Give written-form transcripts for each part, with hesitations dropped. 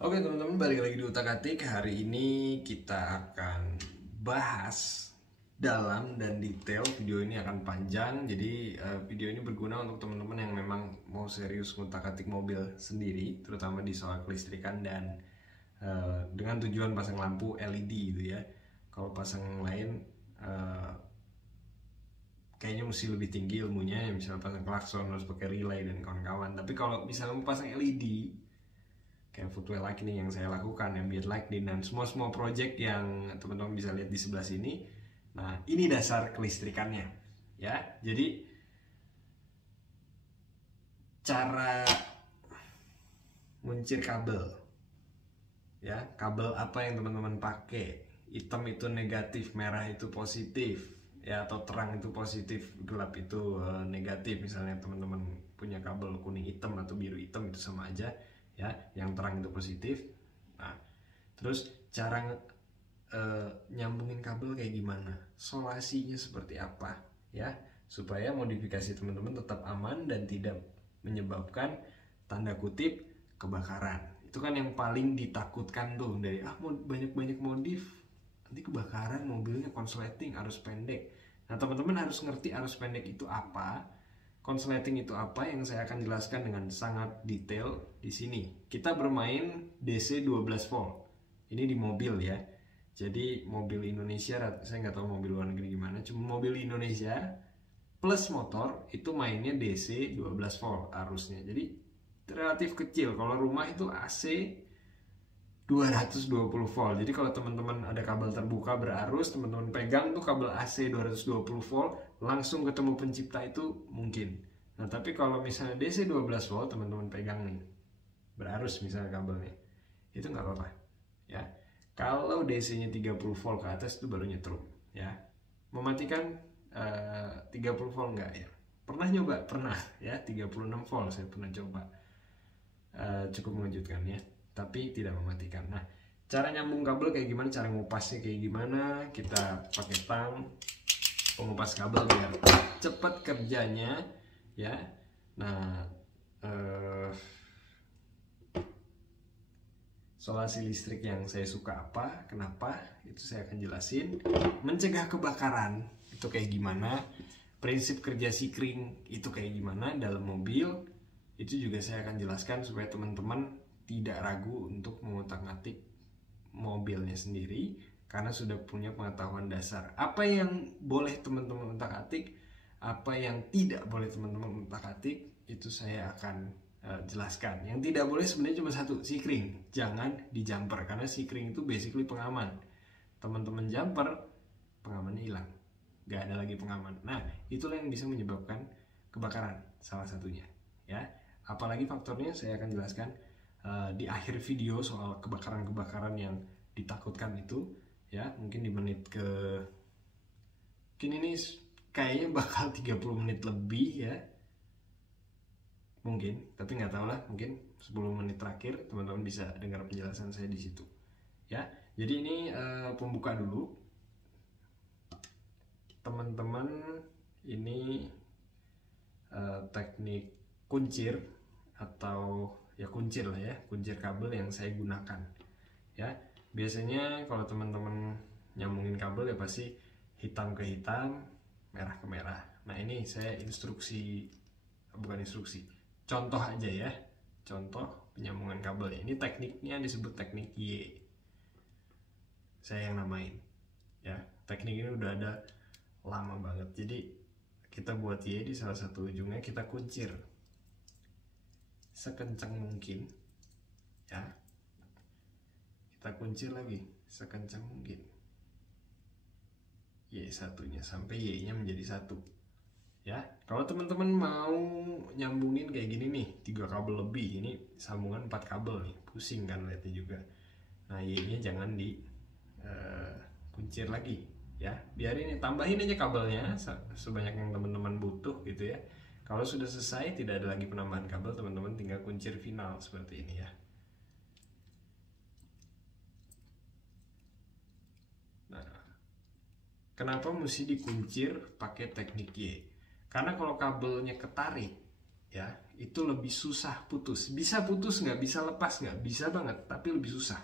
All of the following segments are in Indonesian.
Oke teman-teman, balik lagi di Utak-Atik. Hari ini kita akan bahas dalam dan detail. Video ini akan panjang, jadi video ini berguna untuk teman-teman yang memang mau serius ngutak-atik mobil sendiri, terutama di soal kelistrikan dan dengan tujuan pasang lampu LED gitu ya. Kalau pasang yang lain kayaknya mesti lebih tinggi ilmunya, misalnya pasang klakson harus pakai relay dan kawan-kawan. Tapi kalau misalnya mau pasang LED kayak footwell lightning yang saya lakukan, ambient lightning, dan semua project yang teman-teman bisa lihat di sebelah sini. Nah, ini dasar kelistrikannya ya. Jadi cara nguncir kabel ya, kabel apa yang teman-teman pakai. Hitam itu negatif, merah itu positif ya, atau terang itu positif, gelap itu negatif. Misalnya teman-teman punya kabel kuning hitam atau biru hitam, itu sama aja ya, yang terang itu positif. Nah, terus cara nyambungin kabel kayak gimana, solasinya seperti apa ya, supaya modifikasi teman-teman tetap aman dan tidak menyebabkan tanda kutip kebakaran. Itu kan yang paling ditakutkan tuh dari banyak-banyak modif, nanti kebakaran mobilnya, konsleting arus pendek. Nah, teman-teman harus ngerti arus pendek itu apa, konsleting itu apa, yang saya akan jelaskan dengan sangat detail di sini. Kita bermain DC 12 volt. Ini di mobil ya. Jadi mobil Indonesia, saya nggak tahu mobil luar negeri gimana, cuma mobil Indonesia plus motor itu mainnya DC 12 volt arusnya. Jadi relatif kecil. Kalau rumah itu AC 220 volt. Jadi kalau teman-teman ada kabel terbuka berarus, teman-teman pegang tuh kabel AC 220 volt, langsung ketemu pencipta itu mungkin. Nah, tapi kalau misalnya DC 12 volt, teman-teman pegang nih, berarus misalnya kabelnya, itu nggak apa-apa ya. Kalau DC-nya 30 volt ke atas itu baru nyetrum ya. Mematikan 30 volt enggak ya? Pernah nyoba? Pernah ya, 36 volt saya pernah coba. Cukup mengejutkan ya, tapi tidak mematikan. Nah, cara nyambung kabel kayak gimana, cara ngupasnya kayak gimana, kita pakai tang pengupas kabel biar cepat kerjanya ya. Nah, solasi listrik yang saya suka apa, kenapa, itu saya akan jelasin. Mencegah kebakaran itu kayak gimana, prinsip kerja sikring itu kayak gimana dalam mobil, itu juga saya akan jelaskan supaya teman-teman tidak ragu untuk mengutak-atik mobilnya sendiri, karena sudah punya pengetahuan dasar. Apa yang boleh teman-teman utak-atik, apa yang tidak boleh teman-teman utak-atik, itu saya akan jelaskan. Yang tidak boleh sebenarnya cuma satu, sikring. Jangan di jumper, karena sikring itu basically pengaman. Teman-teman jumper, pengamannya hilang, gak ada lagi pengaman. Nah, itulah yang bisa menyebabkan kebakaran, salah satunya ya. Apalagi faktornya saya akan jelaskan di akhir video soal kebakaran-kebakaran yang ditakutkan itu ya. Mungkin di menit ke, mungkin ini kayaknya bakal 30 menit lebih ya, mungkin, tapi nggak tahu lah, mungkin 10 menit terakhir teman-teman bisa dengar penjelasan saya di situ ya. Jadi ini pembuka dulu teman-teman. Ini teknik kuncir atau ya kuncir lah ya, kuncir kabel yang saya gunakan ya. Biasanya kalau teman-teman nyambungin kabel ya pasti hitam ke hitam, merah ke merah. Nah, ini saya bukan instruksi, contoh aja ya, contoh penyambungan kabel. Ini tekniknya disebut teknik Y, saya yang namain ya. Teknik ini udah ada lama banget. Jadi kita buat Y di salah satu ujungnya, kita kuncir sekencang mungkin ya. Kita kuncir lagi sekencang mungkin Y satunya sampai Y nya menjadi satu ya. Kalau teman-teman mau nyambungin kayak gini nih, 3 kabel lebih, ini sambungan 4 kabel nih, pusing kan lihatnya juga. Nah, Y nya jangan di kuncir lagi ya, biarin, tambahin aja kabelnya sebanyak yang teman-teman butuh gitu ya. Kalau sudah selesai, tidak ada lagi penambahan kabel, teman-teman tinggal kuncir final seperti ini ya. Nah, kenapa mesti dikuncir pakai teknik Y? Karena kalau kabelnya ketarik ya, itu lebih susah putus. Bisa putus nggak, bisa lepas nggak, bisa banget, tapi lebih susah.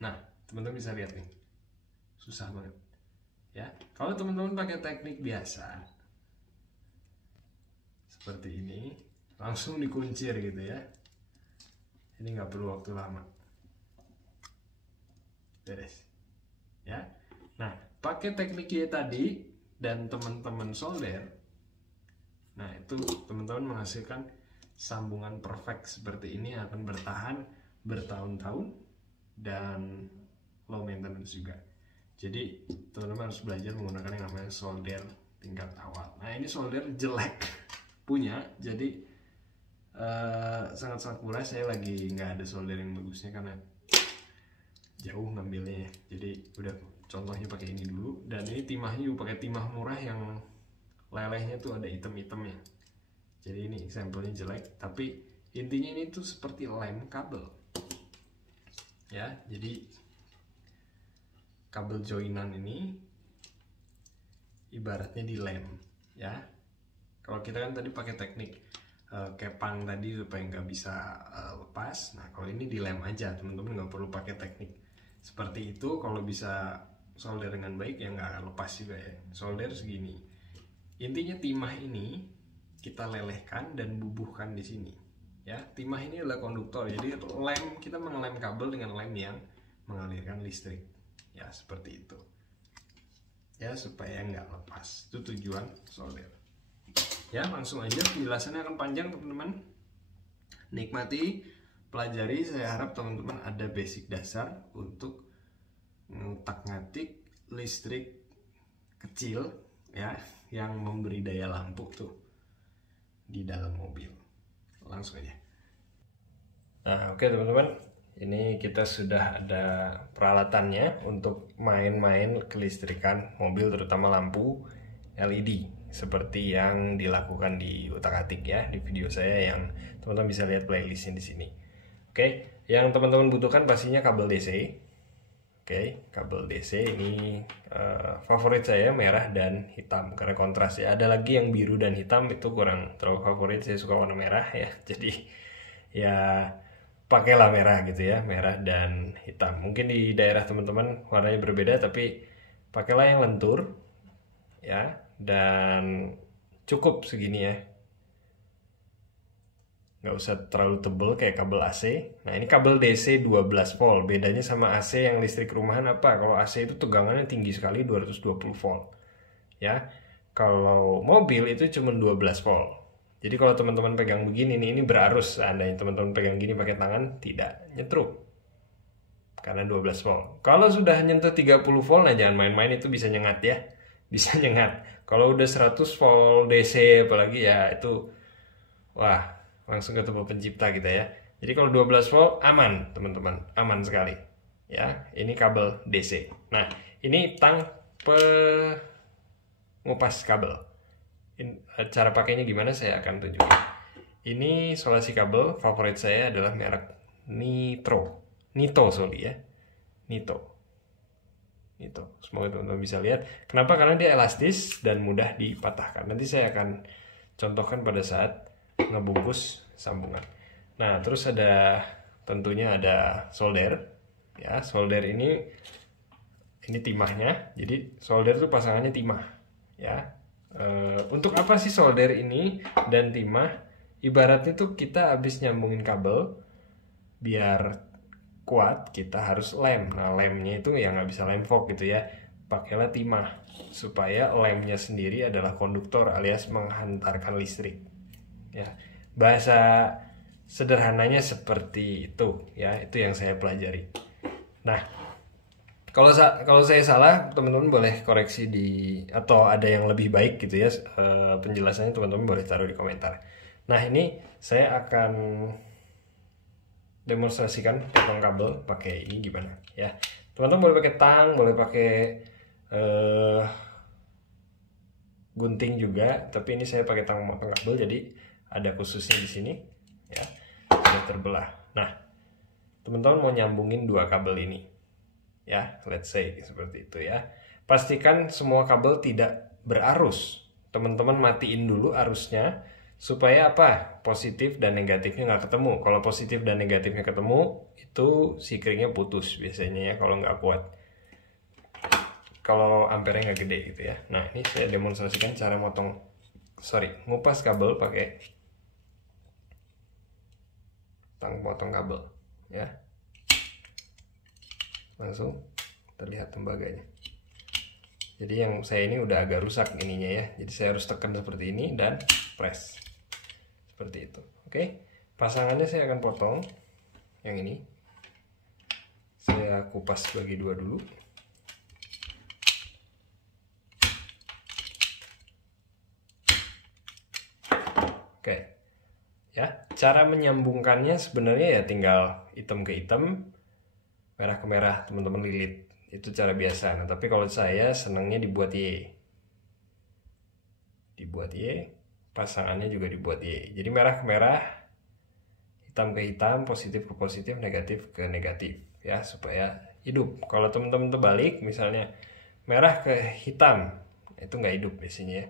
Nah, teman-teman bisa lihat nih, susah banget. Ya, kalau teman-teman pakai teknik biasa seperti ini, langsung dikuncir gitu ya. Ini nggak perlu waktu lama, beres. Ya, nah pakai tekniknya tadi dan teman-teman solder, nah itu teman-teman menghasilkan sambungan perfect seperti ini yang akan bertahan bertahun-tahun dan low maintenance juga. Jadi teman-teman harus belajar menggunakan yang namanya solder tingkat awal. Nah ini solder jelek punya, jadi sangat-sangat murah. Saya lagi nggak ada solder yang bagusnya karena jauh ngambilnya ya. Jadi udah contohnya pakai ini dulu, dan ini timahnya juga pakai timah murah yang lelehnya tuh ada item-itemnya. Jadi ini sampelnya jelek, tapi intinya ini tuh seperti lem kabel ya. Jadi kabel joinan ini ibaratnya dilem ya. Kalau kita kan tadi pakai teknik kepang tadi supaya nggak bisa lepas. Nah kalau ini dilem aja, teman-teman nggak perlu pakai teknik seperti itu. Kalau bisa solder dengan baik ya nggak akan lepas juga ya. Solder segini, intinya timah ini kita lelehkan dan bubuhkan di sini ya. Timah ini adalah konduktor, jadi lem, kita mengelem kabel dengan lem yang mengalirkan listrik ya, seperti itu ya, supaya nggak lepas. Itu tujuan solder ya. Langsung aja, penjelasannya akan panjang teman-teman, nikmati, pelajari. Saya harap teman-teman ada basic dasar untuk ngutak-ngatik listrik kecil ya, yang memberi daya lampu tuh di dalam mobil. Langsung aja. Nah oke teman-teman, ini kita sudah ada peralatannya untuk main-main kelistrikan mobil, terutama lampu LED seperti yang dilakukan di utak-atik ya, di video saya yang teman-teman bisa lihat playlistnya di sini. Oke, yang teman-teman butuhkan pastinya kabel DC. Oke, kabel DC ini favorit saya merah dan hitam karena kontras ya. Ada lagi yang biru dan hitam, itu kurang terlalu favorit, saya suka warna merah ya. Jadi ya pakailah merah gitu ya, merah dan hitam. Mungkin di daerah teman-teman warnanya berbeda, tapi pakailah yang lentur ya, dan cukup segini ya, nggak usah terlalu tebel kayak kabel AC. Nah ini kabel DC 12 volt, bedanya sama AC yang listrik rumahan apa? Kalau AC itu tegangannya tinggi sekali, 220 volt ya. Kalau mobil itu cuma 12 volt. Jadi kalau teman-teman pegang begini nih, ini berarus. Seandainya teman-teman pegang gini pakai tangan, tidak nyetrum karena 12 volt. Kalau sudah nyentuh 30 volt, nah jangan main-main, itu bisa nyengat ya, bisa nyengat. Kalau udah 100 volt DC apalagi ya, itu wah, langsung ketemu pencipta kita ya. Jadi kalau 12 volt aman teman-teman, aman sekali ya. Ini kabel DC. Nah ini tang pengupas kabel. Cara pakainya gimana saya akan tunjukin. Ini solasi kabel favorit saya adalah merek Nito ya, Nito. Semoga teman-teman bisa lihat. Kenapa? Karena dia elastis dan mudah dipatahkan. Nanti saya akan contohkan pada saat ngebungkus sambungan. Nah terus tentunya ada solder ya. Solder ini timahnya. Jadi solder itu pasangannya timah ya. Untuk apa sih solder ini dan timah? Ibaratnya tuh kita habis nyambungin kabel, biar kuat kita harus lem. Nah lemnya itu ya nggak bisa lem fork gitu ya, pakailah timah supaya lemnya sendiri adalah konduktor alias menghantarkan listrik ya. Bahasa sederhananya seperti itu ya, itu yang saya pelajari. Nah kalau saya salah, teman-teman boleh koreksi atau ada yang lebih baik gitu ya penjelasannya, teman-teman boleh taruh di komentar. Nah ini saya akan demonstrasikan potong kabel pakai ini gimana ya. Teman-teman boleh pakai tang, boleh pakai gunting juga, tapi ini saya pakai tang potong kabel, jadi ada khususnya di sini ya, sudah terbelah. Nah teman-teman mau nyambungin dua kabel ini ya, let's say seperti itu ya. Pastikan semua kabel tidak berarus. Teman-teman matiin dulu arusnya supaya apa? Positif dan negatifnya nggak ketemu. Kalau positif dan negatifnya ketemu, itu si keringnya putus biasanya ya kalau nggak kuat. Kalau ampernya nggak gede gitu ya. Nah, ini saya demonstrasikan cara ngupas kabel pakai tang potong kabel ya. Langsung terlihat tembaganya. Jadi yang saya ini udah agak rusak ininya ya. Jadi saya harus tekan seperti ini dan press. Seperti itu. Oke. Pasangannya saya akan potong yang ini. Saya kupas bagi dua dulu. Oke. Ya, cara menyambungkannya sebenarnya ya tinggal hitam ke hitam, merah ke merah, teman-teman lilit. Itu cara biasa. Nah, tapi kalau saya senangnya dibuat Y. Dibuat Y, pasangannya juga dibuat Y. Jadi merah ke merah, hitam ke hitam, positif ke positif, negatif ke negatif. Ya, supaya hidup. Kalau teman-teman terbalik, misalnya merah ke hitam, itu nggak hidup biasanya ya.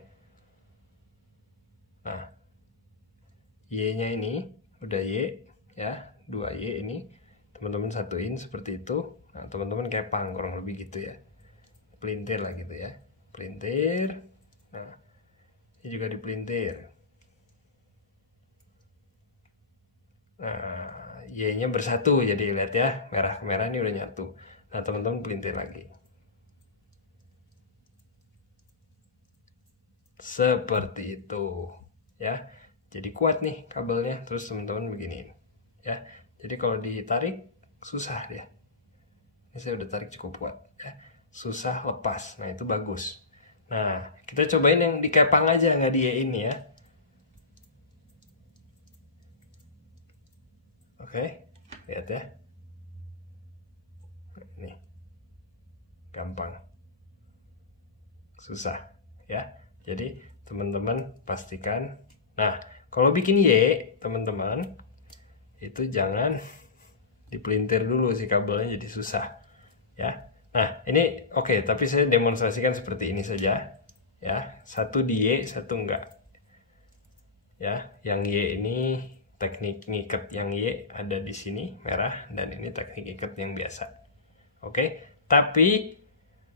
Nah, Y-nya ini udah Y, ya, 2Y ini. Teman-teman satuin seperti itu. Nah, teman-teman kepang kurang lebih gitu ya. Pelintir lah gitu ya. Pelintir. Nah, ini juga dipelintir. Nah, Y-nya bersatu jadi lihat ya. Merah ke merah ini udah nyatu. Nah, teman-teman pelintir lagi. Seperti itu. Ya. Jadi kuat nih kabelnya. Terus teman-teman beginiin. Ya. Jadi kalau ditarik susah dia. Ini saya udah tarik cukup kuat ya. Susah lepas. Nah, itu bagus. Nah, kita cobain yang dikepang aja, nggak di-in ya. Oke, lihat ya. Nih. Gampang. Susah ya. Jadi, teman-teman pastikan. Nah, kalau bikin Y, teman-teman, itu jangan dipelintir dulu si kabelnya jadi susah ya. Nah, ini oke, tapi saya demonstrasikan seperti ini saja ya. Satu di Y, satu enggak ya. Yang Y ini teknik ngikat yang Y ada di sini merah, dan ini teknik ikat yang biasa. Oke, tapi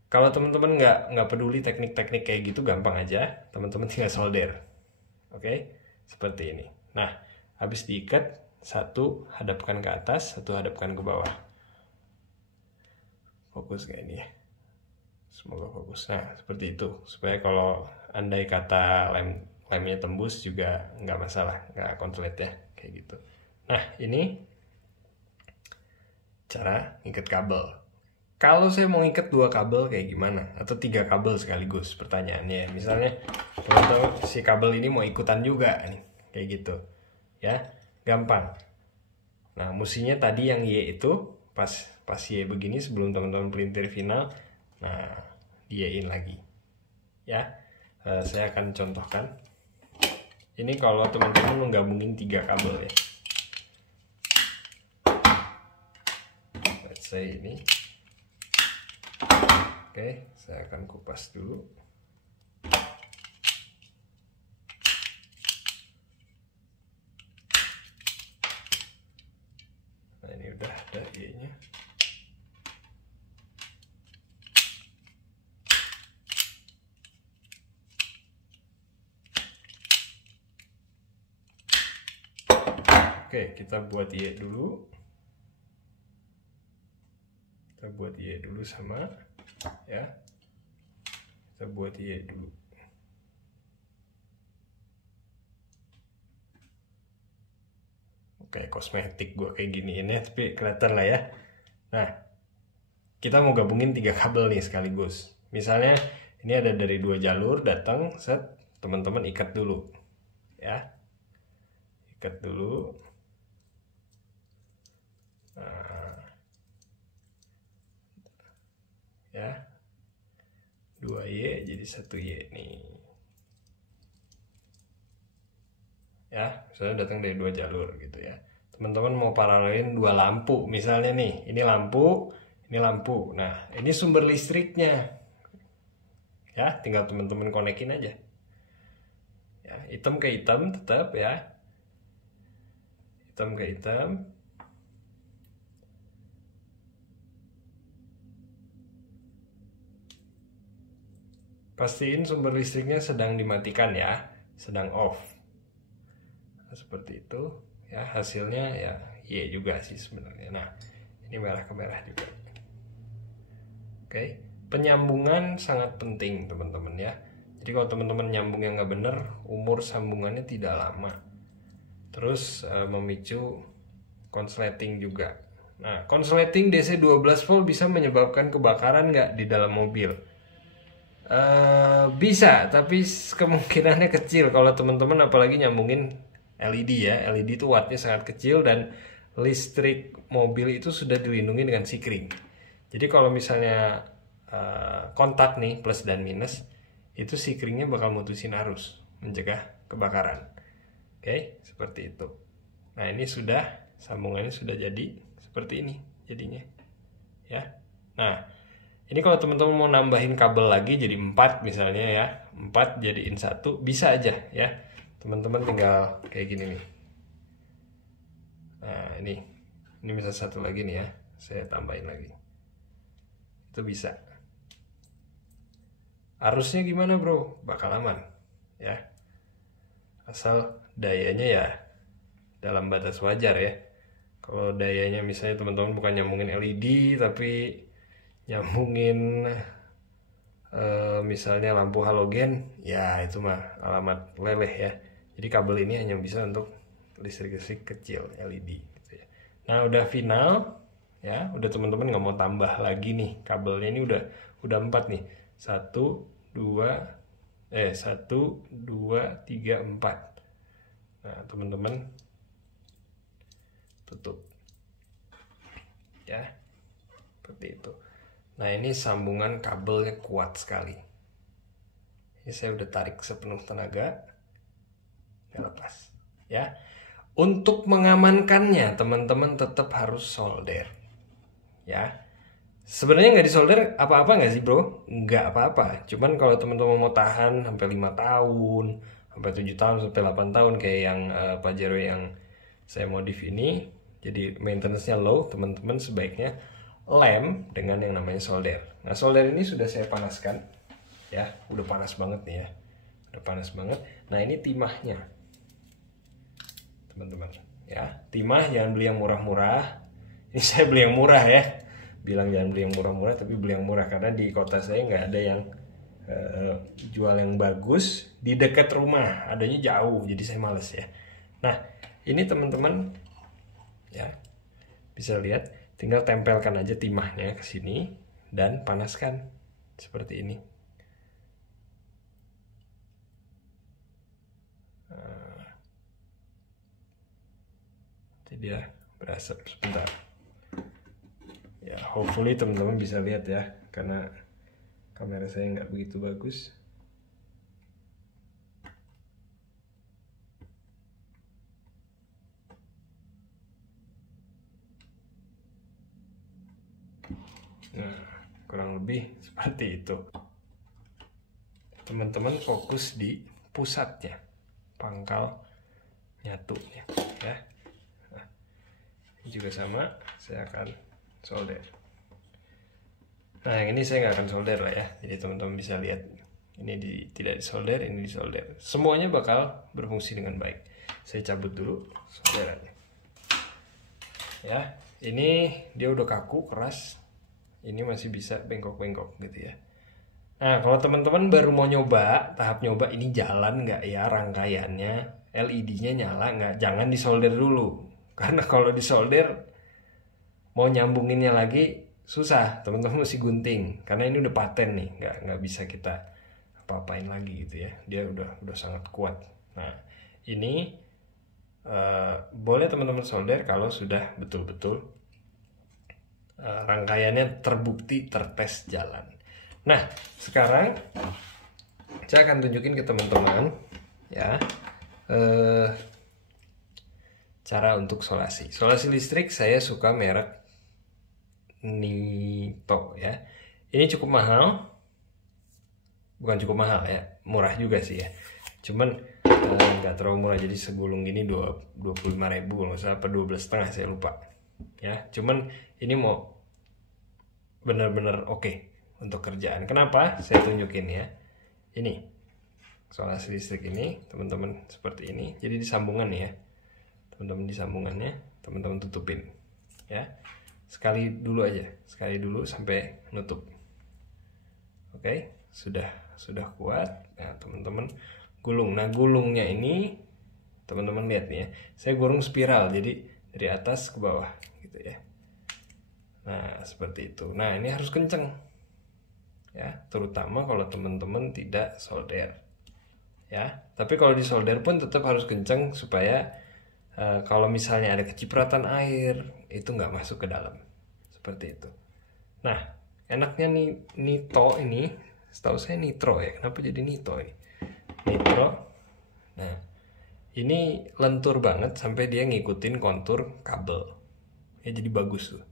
kalau teman-teman nggak peduli teknik-teknik kayak gitu, gampang aja, teman-teman tinggal solder. Oke, seperti ini. Nah, habis diikat, satu hadapkan ke atas, satu hadapkan ke bawah. Fokus kayak ini ya. Semoga fokus. Nah, seperti itu. Supaya kalau andai kata lemnya tembus juga nggak masalah, nggak konslet ya. Kayak gitu. Nah, ini cara ngikat kabel. Kalau saya mau ngikat 2 kabel kayak gimana? Atau 3 kabel sekaligus, pertanyaannya. Misalnya, teman-teman si kabel ini mau ikutan juga nih. Kayak gitu. Ya, gampang. Nah, musinya tadi yang Y itu pas Y begini sebelum teman-teman pelintir final. Nah, Y-in lagi. Ya. Saya akan contohkan. Ini kalau teman-teman menggabungin 3 kabel ya. Let's say ini. Oke, saya akan kupas dulu. Nah, ini udah ada Y-nya. Oke, kita buat Y dulu. Kita buat Y dulu sama ya. Kita buat Y dulu. Oke, kosmetik gua kayak gini ini, tapi kelihatan lah ya. Nah, kita mau gabungin 3 kabel nih sekaligus. Misalnya ini ada dari 2 jalur datang, set, teman-teman ikat dulu. Ya. Ikat dulu. Nah, ya, 2Y jadi 1Y nih ya. Misalnya datang dari 2 jalur gitu ya. Teman-teman mau paralelin 2 lampu misalnya nih, ini lampu. Nah, ini sumber listriknya ya, tinggal teman-teman konekin aja ya. Ya, hitam ke hitam tetap ya. Hitam ke hitam. Pastiin sumber listriknya sedang dimatikan ya, sedang off. Nah, seperti itu ya, hasilnya ya iya juga sih sebenarnya. Nah, ini merah ke merah juga. Oke, penyambungan sangat penting teman-teman ya. Jadi kalau teman-teman nyambung yang nggak bener, umur sambungannya tidak lama. Terus memicu konsleting juga. Nah, konsleting DC 12 volt bisa menyebabkan kebakaran nggak di dalam mobil? Bisa, tapi kemungkinannya kecil kalau teman-teman apalagi nyambungin LED ya. LED itu wattnya sangat kecil dan listrik mobil itu sudah dilindungi dengan sikring. Jadi kalau misalnya kontak nih plus dan minus, itu sikringnya bakal mutusin arus, mencegah kebakaran. Oke, seperti itu. Nah, ini sudah sambungannya sudah jadi seperti ini jadinya. Ya. Nah, ini kalau teman-teman mau nambahin kabel lagi jadi 4 misalnya ya. 4 jadiin 1 bisa aja ya. Teman-teman tinggal kayak gini nih. Nah, ini bisa 1 lagi nih ya. Saya tambahin lagi. Itu bisa. Arusnya gimana, Bro? Bakal aman ya. Asal dayanya ya dalam batas wajar ya. Kalau dayanya misalnya teman-teman bukan nyambungin LED tapi nyambungin misalnya lampu halogen, ya itu mah alamat leleh ya. Jadi kabel ini hanya bisa untuk listrik-listrik kecil LED gitu ya. Nah, udah final ya, udah teman-teman nggak mau tambah lagi nih kabelnya, ini udah 4 nih. 1 2 3 4. Nah, teman-teman tutup ya, seperti itu. Nah, ini sambungan kabelnya kuat sekali. Ini saya udah tarik sepenuh tenaga, nggak lepas ya. Untuk mengamankannya teman-teman tetap harus solder ya. Sebenarnya nggak disolder apa-apa nggak sih, Bro? Nggak apa-apa. Cuman kalau teman-teman mau tahan sampai 5 tahun, sampai 7 tahun, sampai 8 tahun kayak yang Pajero yang saya modif ini, jadi maintenance-nya low, teman-teman sebaiknya lem dengan yang namanya solder. Nah, solder ini sudah saya panaskan ya, udah panas banget nih ya, udah panas banget. Nah, ini timahnya teman-teman ya. Timah jangan beli yang murah-murah. Ini saya beli yang murah ya, bilang jangan beli yang murah-murah tapi beli yang murah karena di kota saya nggak ada yang jual yang bagus di dekat rumah, adanya jauh, jadi saya males ya. Nah, ini teman-teman ya bisa lihat, tinggal tempelkan aja timahnya ke sini dan panaskan seperti ini. Jadi dia berasap sebentar. Ya, hopefully teman-teman bisa lihat ya, karena kamera saya nggak begitu bagus. Nah, kurang lebih seperti itu. Teman-teman fokus di pusatnya, pangkal nyatunya ya. Nah, ini juga sama, saya akan solder. Nah, yang ini saya nggak akan solder lah ya, jadi teman-teman bisa lihat ini tidak disolder, ini disolder. Semuanya bakal berfungsi dengan baik. Saya cabut dulu solderannya ya. Ini dia udah kaku, keras. Ini masih bisa bengkok-bengkok gitu ya. Nah, kalau teman-teman baru mau nyoba, tahap nyoba ini jalan nggak ya rangkaiannya, LED-nya nyala nggak, jangan disolder dulu. Karena kalau disolder, mau nyambunginnya lagi susah, teman-teman mesti gunting. Karena ini udah paten nih, nggak bisa kita apa-apain lagi gitu ya. Dia udah sangat kuat. Nah, ini boleh teman-teman solder kalau sudah betul-betul rangkaiannya terbukti tertes jalan. Nah, sekarang saya akan tunjukin ke teman-teman ya cara untuk solasi. Solasi listrik saya suka merek Nito ya. Ini cukup mahal, bukan cukup mahal ya, murah juga sih ya. Cuman nggak terlalu murah, jadi segulung gini 25.000 kalau nggak salah, apa 12,5 saya lupa ya. Cuman ini mau bener-bener oke untuk kerjaan. Kenapa? Saya tunjukin ya. Ini isolasi listrik ini teman-teman seperti ini, jadi disambungan ya teman-teman, disambungannya teman-teman tutupin ya, sekali dulu aja, sekali dulu sampai nutup. Oke, sudah kuat. Nah teman-teman gulung. Nah gulungnya ini teman-teman lihat nih ya, saya gulung spiral, jadi dari atas ke bawah gitu ya. Nah seperti itu. Nah ini harus kenceng ya, terutama kalau teman-teman tidak solder ya. Tapi kalau di solder pun tetap harus kenceng supaya kalau misalnya ada kecipratan air itu nggak masuk ke dalam, seperti itu. Nah enaknya nih nito ini, setahu saya nitro ya, kenapa jadi nito ini, nitro. Nah ini lentur banget sampai dia ngikutin kontur kabel ya, jadi bagus tuh.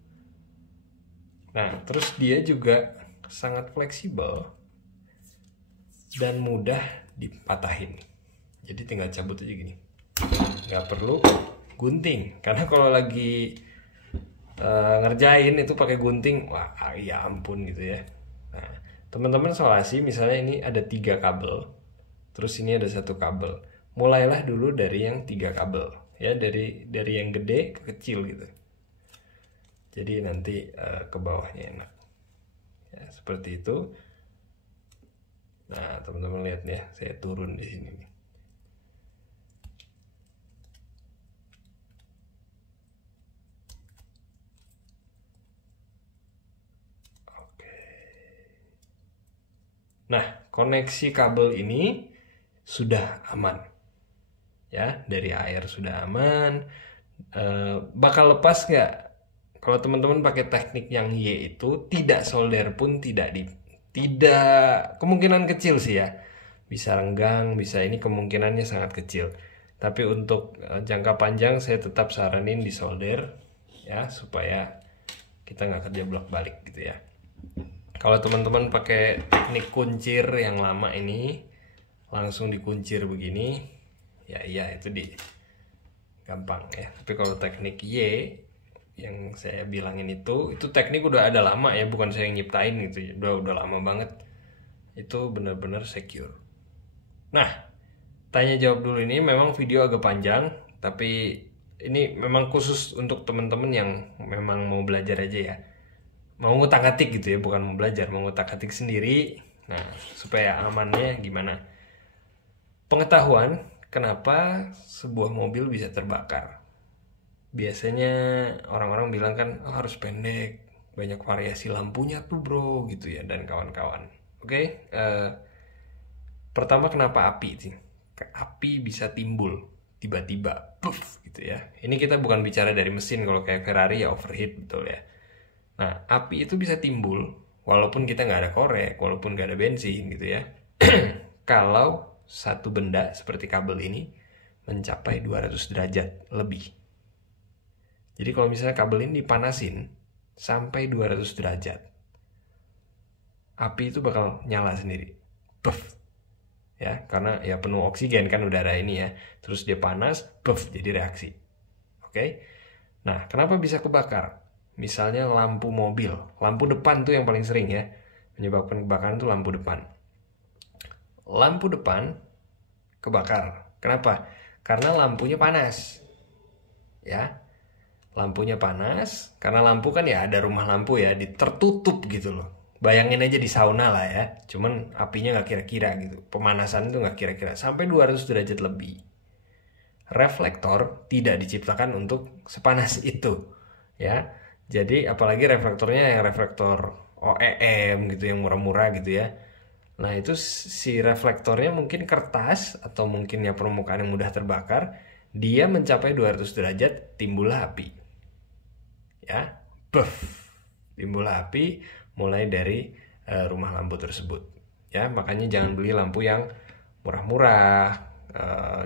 Nah terus dia juga sangat fleksibel dan mudah dipatahin, jadi tinggal cabut aja gini, nggak perlu gunting. Karena kalau lagi ngerjain itu pakai gunting, wah ya ampun gitu ya. Nah teman-teman solasi misalnya ini ada 3 kabel, terus ini ada 1 kabel, mulailah dulu dari yang 3 kabel ya, dari yang gede ke kecil gitu, jadi nanti ke bawahnya enak ya, seperti itu. Nah teman-teman lihat ya, saya turun di sini nih. Nah, koneksi kabel ini sudah aman ya, dari air sudah aman. Bakal lepas nggak? Kalau teman-teman pakai teknik yang Y itu, tidak solder pun tidak kemungkinan kecil sih ya, bisa renggang, bisa ini, kemungkinannya sangat kecil. Tapi untuk jangka panjang saya tetap saranin di solder ya, supaya kita nggak kerja bolak-balik gitu ya. Kalau teman-teman pakai teknik kuncir yang lama ini, langsung dikuncir begini, ya iya itu gampang ya. Tapi kalau teknik Y yang saya bilangin itu teknik udah ada lama ya, bukan saya yang nyiptain gitu ya, udah lama banget. Itu benar-benar secure. Nah, tanya jawab dulu ini memang video agak panjang, tapi ini memang khusus untuk teman-teman yang memang mau belajar aja ya, mau ngutak-ngatik gitu ya, bukan mau belajar, mau ngutak-ngatik sendiri. Nah supaya amannya gimana, pengetahuan kenapa sebuah mobil bisa terbakar. Biasanya orang-orang bilang kan harus pendek, banyak variasi lampunya tuh bro gitu ya, dan kawan-kawan. Oke, pertama kenapa api sih? Api bisa timbul tiba-tiba, puff gitu ya. Ini kita bukan bicara dari mesin, kalau kayak Ferrari ya overheat betul ya. Nah api itu bisa timbul walaupun kita nggak ada korek, walaupun nggak ada bensin gitu ya. Kalau satu benda seperti kabel ini mencapai 200 derajat lebih. Jadi kalau misalnya kabel ini dipanasin sampai 200 derajat, api itu bakal nyala sendiri. Puff. Ya, karena ya penuh oksigen kan udara ini ya. Terus dia panas, puff, jadi reaksi. Oke. Nah, kenapa bisa kebakar? Misalnya lampu mobil, lampu depan tuh yang paling sering ya menyebabkan kebakaran tuh lampu depan. Lampu depan kebakar. Kenapa? Karena lampunya panas. Ya. Lampunya panas, karena lampu kan ya ada rumah lampu ya, tertutup gitu loh. Bayangin aja di sauna lah ya, cuman apinya nggak kira-kira gitu, pemanasan itu nggak kira-kira, sampai 200 derajat lebih. Reflektor tidak diciptakan untuk sepanas itu ya. Jadi apalagi reflektornya yang reflektor OEM gitu, yang murah-murah gitu ya. Nah itu si reflektornya mungkin kertas atau mungkin ya permukaan yang mudah terbakar, dia mencapai 200 derajat timbullah api. Ya, buff, timbul api mulai dari rumah lampu tersebut. Ya, makanya jangan beli lampu yang murah-murah,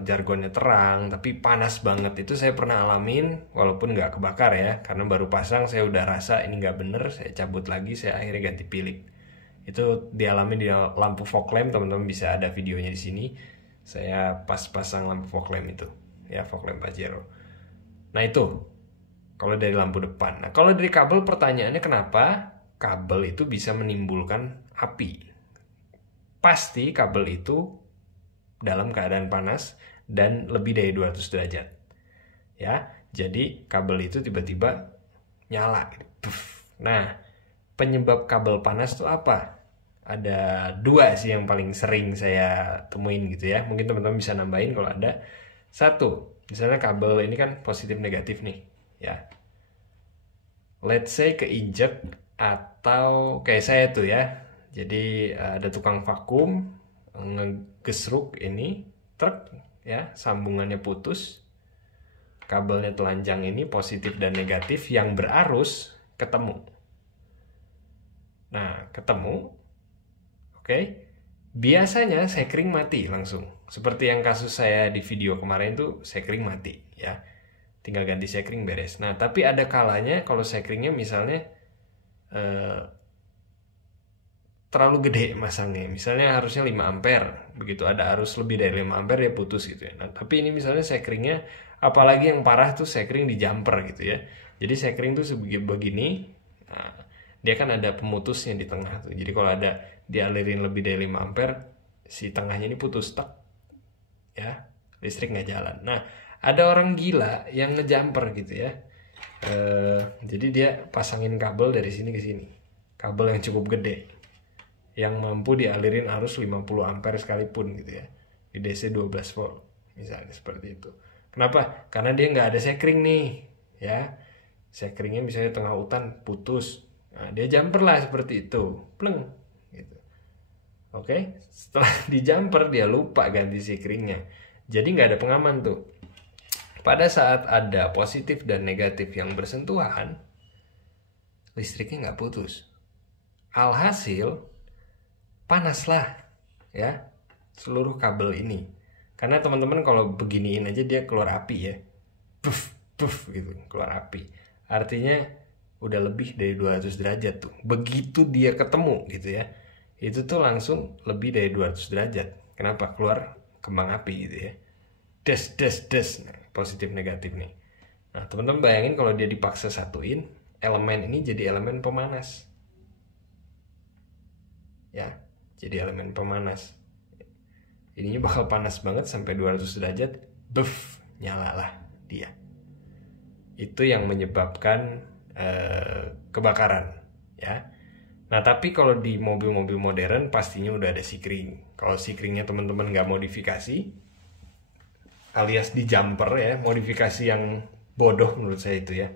jargonnya terang tapi panas banget. Itu saya pernah alamin, walaupun nggak kebakar ya, karena baru pasang saya udah rasa ini nggak bener, saya cabut lagi, saya akhirnya ganti pilih. Itu dialami di lampu fog lamp, teman-teman bisa ada videonya di sini. saya pas pasang lampu fog lamp itu, ya, fog lamp Pajero. Nah itu kalau dari lampu depan. Nah kalau dari kabel, pertanyaannya kenapa kabel itu bisa menimbulkan api? Pasti kabel itu dalam keadaan panas dan lebih dari 200 derajat. Ya, jadi kabel itu tiba-tiba nyala gitu. Nah, penyebab kabel panas itu apa? Ada dua sih yang paling sering saya temuin gitu ya. Mungkin teman-teman bisa nambahin kalau ada. Satu, misalnya kabel ini kan positif negatif nih, ya. Let's say keinjek atau kayak saya tuh ya. Jadi ada tukang vakum ngegesruk ini truk ya, sambungannya putus. Kabelnya telanjang ini positif dan negatif yang berarus ketemu. Nah, ketemu. Oke. Biasanya sekring mati langsung. Seperti yang kasus saya di video kemarin tuh, sekring mati ya. Tinggal ganti sekring beres. Nah, tapi ada kalanya kalau sekringnya misalnya terlalu gede masangnya. Misalnya harusnya 5 ampere. Begitu ada arus lebih dari 5 ampere dia putus gitu ya. Nah, tapi ini misalnya sekringnya, apalagi yang parah tuh sekring di jumper gitu ya. Jadi sekring tuh begini. Nah, dia kan ada pemutusnya di tengah tuh. Jadi kalau ada dialirin lebih dari 5 ampere, si tengahnya ini putus, tak. Ya, listrik nggak jalan. Nah, ada orang gila yang ngejumper gitu ya. Jadi dia pasangin kabel dari sini ke sini. Kabel yang cukup gede, yang mampu dialirin arus 50 ampere sekalipun gitu ya, di DC 12 volt misalnya seperti itu. Kenapa? Karena dia nggak ada sekring nih ya, sekringnya misalnya tengah hutan putus. Nah, dia jumper lah seperti itu, pleng gitu. Oke, setelah di jumper dia lupa ganti sekringnya, jadi nggak ada pengaman tuh. Pada saat ada positif dan negatif yang bersentuhan, listriknya nggak putus. Alhasil panaslah ya seluruh kabel ini. Karena teman-teman kalau beginiin aja dia keluar api ya. Puff, puff gitu, keluar api. Artinya udah lebih dari 200 derajat tuh. Begitu dia ketemu gitu ya, itu tuh langsung lebih dari 200 derajat. Kenapa? Keluar kembang api gitu ya. Des, des, des. Nah, positif negatif nih. Nah, teman-teman bayangin kalau dia dipaksa satuin, elemen ini jadi elemen pemanas. Ya, jadi elemen pemanas. Ininya bakal panas banget sampai 200 derajat, buff, nyalalah dia. Itu yang menyebabkan kebakaran, ya. Nah, tapi kalau di mobil-mobil modern pastinya udah ada sikring. Kalau sikringnya teman-teman nggak modifikasi, alias di jumper ya, modifikasi yang bodoh menurut saya itu ya.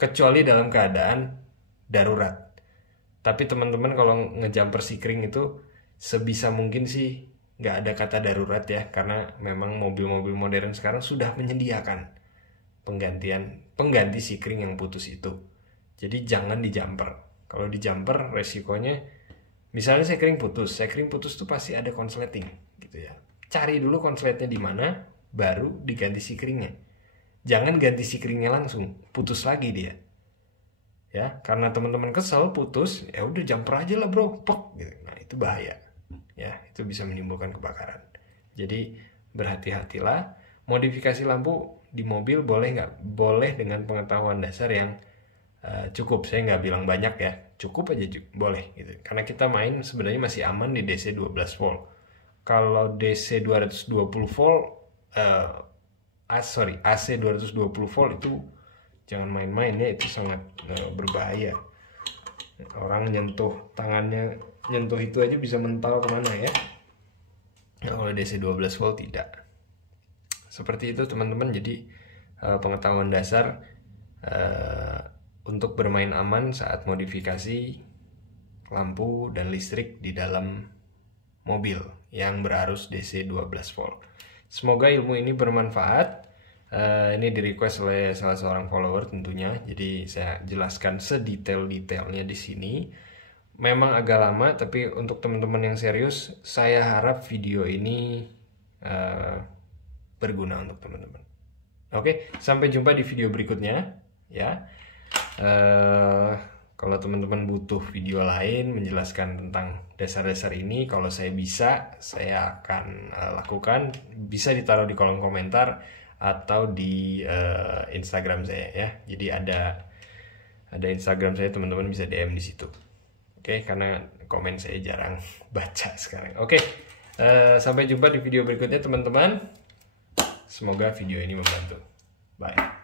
Kecuali dalam keadaan darurat. Tapi teman-teman kalau ngejumper sikring itu sebisa mungkin sih nggak ada kata darurat ya, karena memang mobil-mobil modern sekarang sudah menyediakan pengganti sikring yang putus itu. Jadi jangan di jumper. Kalau di jumper resikonya, misalnya sekring putus tuh pasti ada konsleting gitu ya. Cari dulu konsletnya di mana, baru diganti sikringnya. Jangan ganti sikringnya langsung, putus lagi dia. Ya, karena teman-teman kesel putus, ya udah jumper aja lah bro, pok gitu. Nah, itu bahaya. Ya, itu bisa menimbulkan kebakaran. Jadi berhati-hatilah. Modifikasi lampu di mobil boleh nggak? Boleh dengan pengetahuan dasar yang cukup. Saya nggak bilang banyak ya, cukup aja boleh gitu. Karena kita main sebenarnya masih aman di DC 12 volt. Kalau DC 220 volt, AC 220 volt itu jangan main-main ya, itu sangat berbahaya. Orang nyentuh tangannya, nyentuh itu aja bisa mental kemana ya. Nah, kalau DC 12 volt tidak. Seperti itu teman-teman. Jadi pengetahuan dasar untuk bermain aman saat modifikasi lampu dan listrik di dalam mobil yang berarus DC 12 volt. Semoga ilmu ini bermanfaat. Ini di request oleh salah seorang follower tentunya. Jadi saya jelaskan sedetail-detailnya di sini. Memang agak lama, tapi untuk teman-teman yang serius, saya harap video ini berguna untuk teman-teman. Oke, sampai jumpa di video berikutnya ya. Kalau teman-teman butuh video lain menjelaskan tentang dasar-dasar ini, kalau saya bisa, saya akan lakukan. Bisa ditaruh di kolom komentar atau di Instagram saya ya. Jadi ada Instagram saya, teman-teman bisa DM di situ. Oke, karena komen saya jarang baca sekarang. Oke, sampai jumpa di video berikutnya teman-teman. Semoga video ini membantu. Bye.